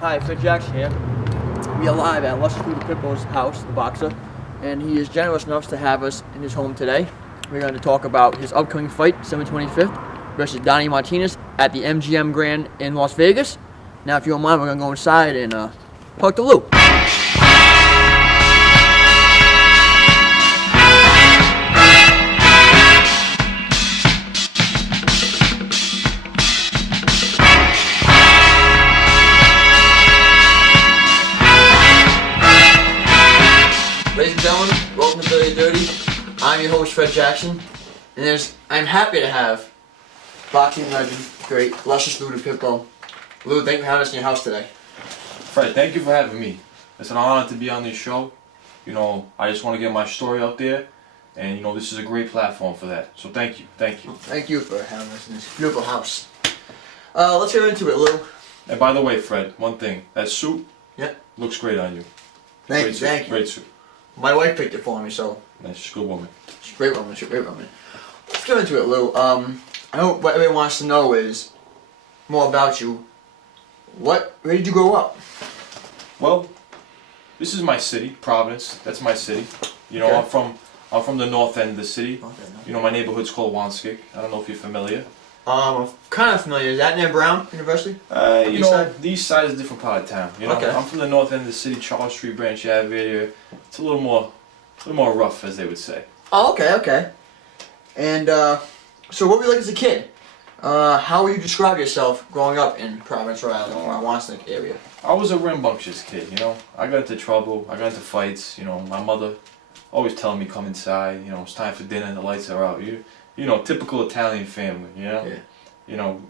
Hi, Fred Jackson here. We are live at Luscious Depippo's house, the boxer, and he is generous enough to have us in his home today. We're going to talk about his upcoming fight, December 25th, versus Donnie Martinez at the MGM Grand in Las Vegas. Now, if you don't mind, we're going to go inside and talk to Lou. Ladies and gentlemen, welcome to Dirty Dirty. I'm your host, Fred Jackson, and I'm happy to have boxing legend, great Luscious Lou Depippo. Lou, thank you for having us in your house today. Fred, thank you for having me. It's an honor to be on this show. You know, I just want to get my story out there, and you know, this is a great platform for that. So thank you, thank you. Thank you for having us in this beautiful house. Let's get into it, Lou. And by the way, Fred, one thing, that suit looks great on you. Thank Great you, suit, thank you. Great suit. My wife picked it for me, so. Nice, she's a good woman. She's a great woman, she's a great woman. Let's get into it, Lou. I know what everyone wants to know is more about you. Where did you grow up? Well, this is my city, Providence. That's my city. You know, Okay. I'm from the north end of the city. Okay, You know, my neighborhood's called Wanskik. I don't know if you're familiar. I'm kind of familiar. Is that near Brown University? You East know, side? the east side is a different part of town. You know, Okay. I'm from the north end of the city, Charles Street, Branch Ave area. It's a little more rough, as they would say. Oh, okay, okay. And so what were you like as a kid? How would you describe yourself growing up in Providence, Rhode Island, or Wansink area? I was a rambunctious kid, you know. I got into trouble. I got into fights. You know, my mother always telling me come inside. You know, it's time for dinner. The lights are out. You know, typical Italian family. You know. Yeah. You know,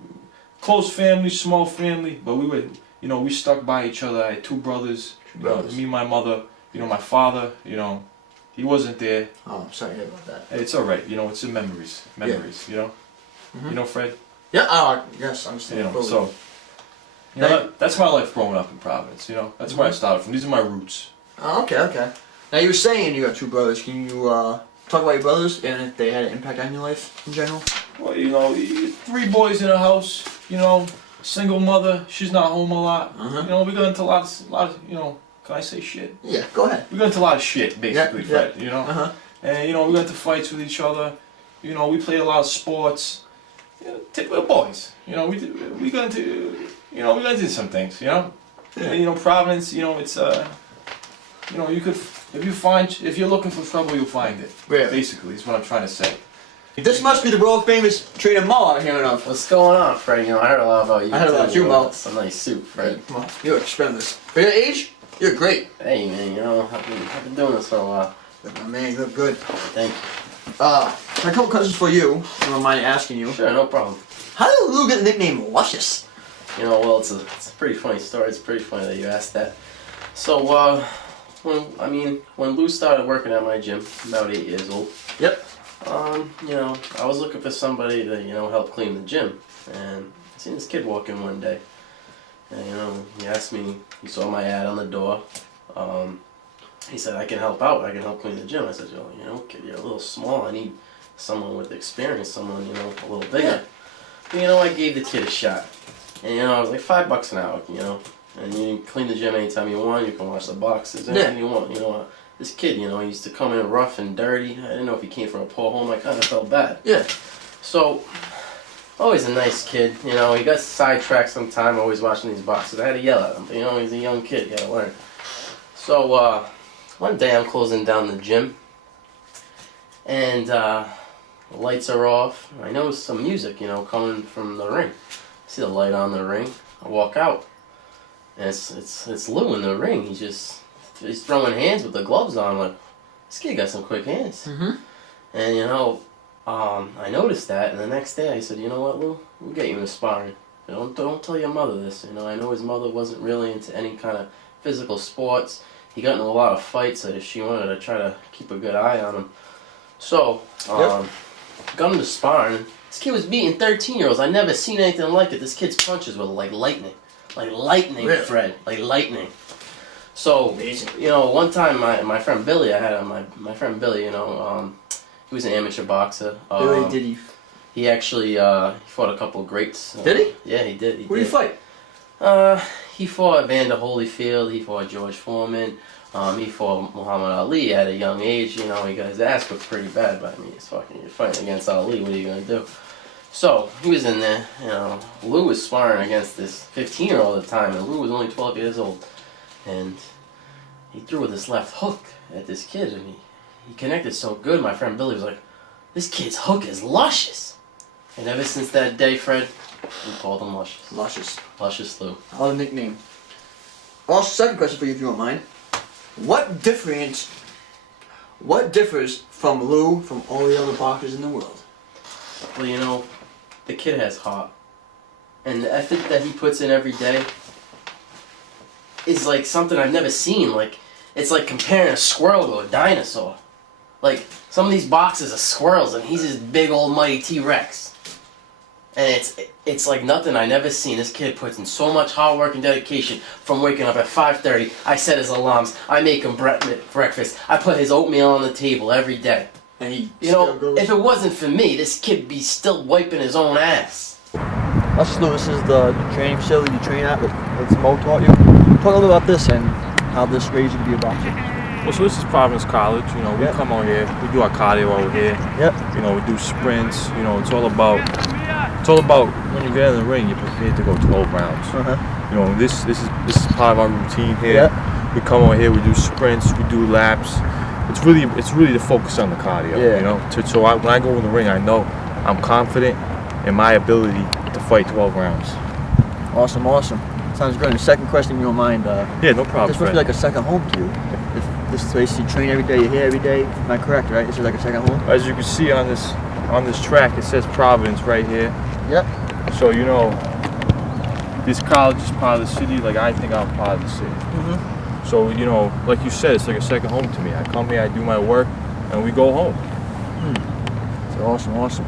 close family, small family, but we stuck by each other. I had two brothers. Two brothers. Me and my mother. You know, my father. You know, he wasn't there. Oh, I'm sorry to hear about that. It's all right. You know, it's in memories. Memories. You know. Mhm. You know, Fred. Yeah. Yes, I'm still. You know, so. You know, that's my life growing up in Providence. You know, that's where I started from. These are my roots. Oh, okay, okay. Now you were saying you have two brothers. Can you talk about your brothers and if they had an impact on your life in general? Well, you know, three boys in a house. You know, single mother. She's not home a lot. Uh-huh. You know, we got into a lot of. You know, can I say shit? Yeah, go ahead. We got into a lot of shit, basically, Yeah, Fred. You know, Uh-huh. and you know, we got into fights with each other. You know, we played a lot of sports. You know, typical boys. You know, we got into some things. You know, Yeah. and, you know, Providence. You know, it's you know, you could if you're looking for trouble, you'll find it. Really? Basically, is what I'm trying to say. This must be the world famous trainer Mo out here enough. What's going on, Fred? You know, I heard a lot about you. I heard a lot about you, Mo. It's a nice suit, Fred. Come on, you look tremendous. For your age, you're great. Hey, man, you know, I've been doing this for a while. My man, you look good. Thank A couple questions for you, if you don't mind asking you. you. Sure, no problem. How did Lou get the nickname Luscious? You know, well, it's a pretty funny story. It's pretty funny that you asked that. So, when Lou started working at my gym, about 8 years old. Yep. You know, I was looking for somebody to, you know, help clean the gym, and I seen this kid walk in one day, and you know, he asked me. He saw my ad on the door. He said, I can help out. I can help clean the gym. I said, you know, kid, you're a little small. I need someone with experience, someone, you know, a little bigger. You know, I gave the kid a shot. And, you know, I was like, $5 an hour, you know. And you can clean the gym anytime you want. You can wash the boxes, anything you want. You know, this kid, you know, he used to come in rough and dirty. I didn't know if he came from a poor home. I kind of felt bad. Yeah. So, always a nice kid. You know, he got sidetracked sometime, always watching these boxes. I had to yell at him. But, you know, he's a young kid. You gotta learn. So, one day I'm closing down the gym, and the lights are off. I notice some music, you know, coming from the ring. I see the light on the ring. I walk out, and it's Lou in the ring. He's throwing hands with the gloves on. I'm like, this kid got some quick hands. Mm-hmm. And you know, I noticed that, and the next day I said, you know what, Lou, we'll get you in sparring. Don't tell your mother this. You know, I know his mother wasn't really into any kind of physical sports. He got into a lot of fights that she wanted to try to keep a good eye on him. So, got him to sparring. This kid was beating 13-year-olds. I never seen anything like it. This kid's punches were like lightning. Like lightning, Really? Fred. Like lightning. So, Amazing. you know, one time my friend Billy, I had my friend Billy, you know, he was an amateur boxer. Billy, did he He actually he fought a couple of greats. Did he? Yeah, he did. Who did he fight? He fought Evander Holyfield. He fought George Foreman. He fought Muhammad Ali at a young age. You know, he got his ass whipped pretty bad. But I mean, you're fighting against Ali. What are you gonna do? So he was in there. You know, Lou was sparring against this 15-year-old at the time, and Lou was only 12 years old. And he threw with his left hook at this kid, and he connected so good. My friend Billy was like, "This kid's hook is luscious." And ever since that day, Fred, we called him Luscious. Luscious. Luscious Lou. All the nickname. Also, second question for you, if you don't mind. What differs from Lou from all the other boxers in the world? Well, you know, the kid has heart. And the effort that he puts in every day is like something I've never seen. Like, it's like comparing a squirrel to a dinosaur. Like, some of these boxers are squirrels and he's this big old mighty T-Rex. And it's like nothing I never seen. This kid puts in so much hard work and dedication from waking up at 5:30. I set his alarms. I make him breakfast. I put his oatmeal on the table every day. And he You know, if it wasn't for me, this kid'd be still wiping his own ass. Luscious Lou, this is the training facility you train at that Mo taught you. Talk a little bit about this and how this raised you to be a boxer. Well, so this is Providence College. You know, we Yep. come out here, we do our cardio over here. Yep. You know, we do sprints. You know, it's all about when you get in the ring, you're prepared to go 12 rounds. You know, this is part of our routine here. Yep. We come out here, we do sprints, we do laps. It's really to focus on the cardio. Yeah. You know, when I go in the ring, I know I'm confident in my ability to fight 12 rounds. Awesome. Sounds good. And the second question, if you don't mind. Yeah, no problem. This must be like a second home to you. If this place you train every day, you're here every day. Am I correct? Right? This is like a second home. As you can see on this track, it says Providence right here. Yep. So you know, this college is part of the city. Like I think I'm part of the city. So you know, like you said, it's like a second home to me. I come here, I do my work, and we go home. So awesome.